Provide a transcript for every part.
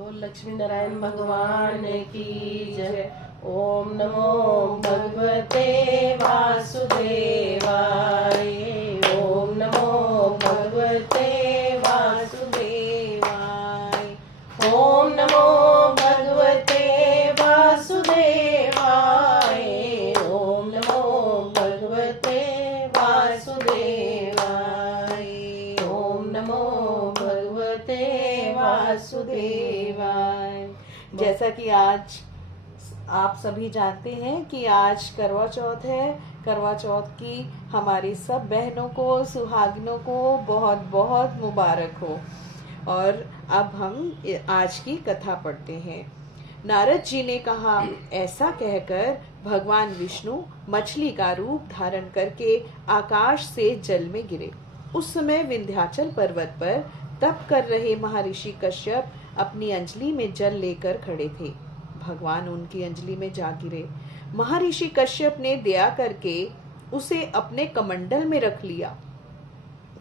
बोल लक्ष्मी नारायण भगवान की जय। ओम नमो भगवते वासुदेवाय। ओम नमो भगवते वासुदेवाय। ओम नमो भगवते वासुदेवाय। ओम नमो भगवते वासुदेवाय। ओम नमो भगवते वासुदेवाय। जैसा कि आज आप सभी जानते हैं कि आज करवा चौथ है। करवा चौथ की हमारी सब बहनों को, सुहागिनों को बहुत बहुत मुबारक हो। और अब हम आज की कथा पढ़ते हैं। नारद जी ने कहा, ऐसा कहकर भगवान विष्णु मछली का रूप धारण करके आकाश से जल में गिरे। उस समय विंध्याचल पर्वत पर तप कर रहे महर्षि कश्यप अपनी अंजलि में जल लेकर खड़े थे। भगवान उनकी अंजलि में जा गिरे। महर्षि कश्यप ने दया करके उसे अपने कमंडल में रख लिया।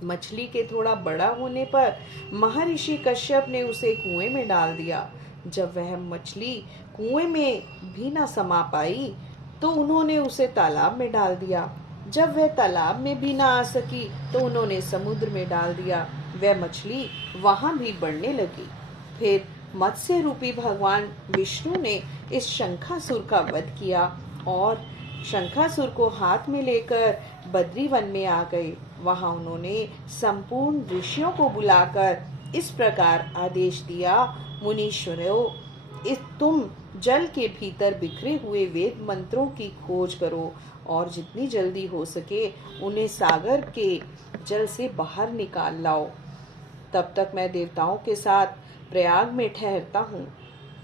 मछली के थोड़ा बड़ा होने पर महर्षि कश्यप ने उसे कुएं में डाल दिया। जब वह मछली कुएं में भी न समा पाई तो उन्होंने उसे तालाब में डाल दिया। जब वह तालाब में भी न आ सकी तो उन्होंने समुद्र में डाल दिया। वह मछली वहां भी बढ़ने लगी। फिर मत्स्य रूपी भगवान विष्णु ने इस शंखासुर का वध किया और शंखासुर को हाथ में लेकर बद्री वन में आ गए। वहां उन्होंने संपूर्ण ऋषियों को बुलाकर इस प्रकार आदेश दिया, मुनीश्वरों, तुम जल के भीतर बिखरे हुए वेद मंत्रों की खोज करो और जितनी जल्दी हो सके उन्हें सागर के जल से बाहर निकाल लाओ। तब तक मैं देवताओं के साथ प्रयाग में ठहरता हूँ।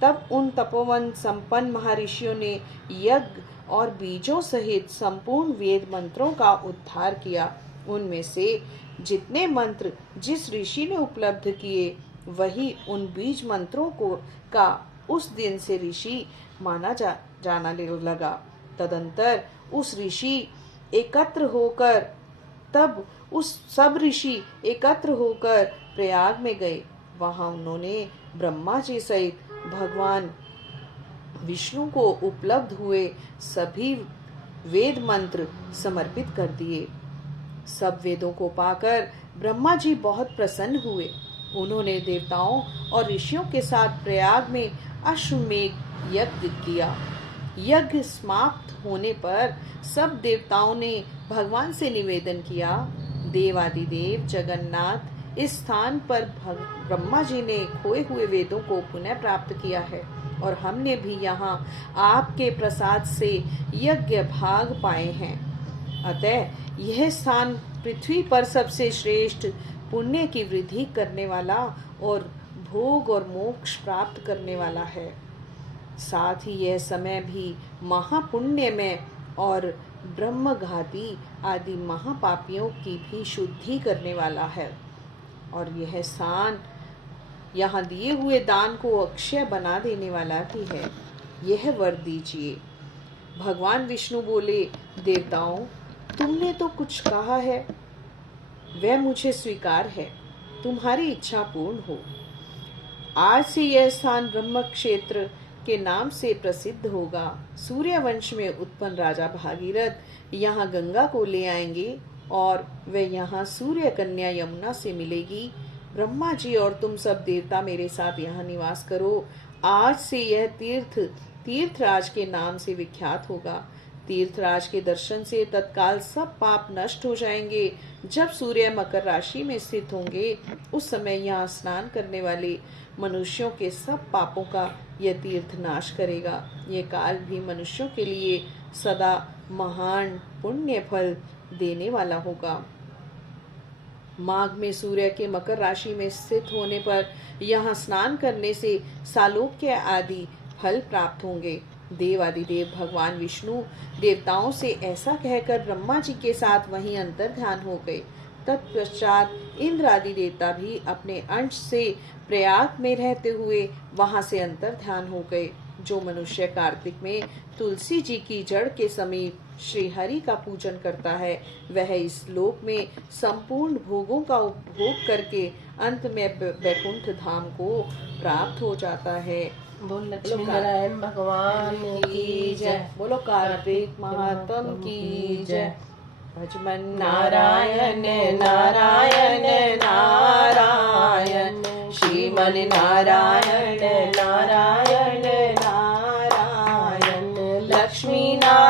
तब उन तपोवन संपन्न महर्षियों ने यज्ञ और बीजों सहित संपूर्ण वेद मंत्रों का उद्धार किया। उनमें से जितने मंत्र जिस ऋषि ने उपलब्ध किए वही उन बीज मंत्रों को का उस दिन से ऋषि माना जाना लगा। तदंतर उस ऋषि एकत्र होकर प्रयाग में गए। वहां उन्होंने ब्रह्मा जी सहित भगवान विष्णु को उपलब्ध हुए सभी वेद मंत्र समर्पित कर दिए। सब वेदों को पाकर ब्रह्मा जी बहुत प्रसन्न हुए। उन्होंने देवताओं और ऋषियों के साथ प्रयाग में अश्वमेध यज्ञ किया। यज्ञ समाप्त होने पर सब देवताओं ने भगवान से निवेदन किया, देवादिदेव जगन्नाथ, इस स्थान पर ब्रह्मा जी ने खोए हुए वेदों को पुनः प्राप्त किया है और हमने भी यहाँ आपके प्रसाद से यज्ञ भाग पाए हैं। अतः यह स्थान पृथ्वी पर सबसे श्रेष्ठ पुण्य की वृद्धि करने वाला और भोग और मोक्ष प्राप्त करने वाला है। साथ ही यह समय भी महापुण्यमय और ब्रह्मघाती आदि महापापियों की भी शुद्धि करने वाला है। और यह स्थान यहाँ दिए हुए दान को अक्षय बना देने वाला भी है। यह वर दीजिए। भगवान विष्णु बोले, देवताओं, तुमने तो कुछ कहा है वह मुझे स्वीकार है। तुम्हारी इच्छा पूर्ण हो। आज से यह स्थान ब्रह्म क्षेत्र के नाम से प्रसिद्ध होगा। सूर्य वंश में उत्पन्न राजा भागीरथ यहाँ गंगा को ले आएंगे और वह यहाँ सूर्य कन्या यमुना से मिलेगी। ब्रह्मा जी और तुम सब देवता मेरे साथ यहाँ निवास करो। आज से यह तीर्थराज के नाम से विख्यात होगा। तीर्थराज के दर्शन से तत्काल सब पाप नष्ट हो जाएंगे। जब सूर्य मकर राशि में स्थित होंगे उस समय यहाँ स्नान करने वाले मनुष्यों के सब पापों का यह तीर्थ नाश करेगा। ये काल भी मनुष्यों के लिए सदा महान पुण्य फल देने वाला होगा। माघ में सूर्य के मकर राशि में स्थित होने पर यहाँ स्नान करने से सालोक्य आदि फल प्राप्त होंगे। देवादिदेव भगवान विष्णु देवताओं से ऐसा कहकर ब्रह्मा जी के साथ वहीं अंतर ध्यान हो गए। तत्पश्चात इंद्र आदि देवता भी अपने अंश से प्रयाग में रहते हुए वहां से अंतर ध्यान हो गए। जो मनुष्य कार्तिक में तुलसी जी की जड़ के समीप श्री हरि का पूजन करता है वह इस लोक में संपूर्ण भोगों का उपभोग करके अंत में वैकुंठ धाम को प्राप्त हो जाता है। बोल लक्ष्मी नारायण भगवान की जय। बोलो कार्तिक महात्म की जय। भजमन नारायण नारायण नारायण श्रीमन नारायण नारायण नारायण लक्ष्मी नारायण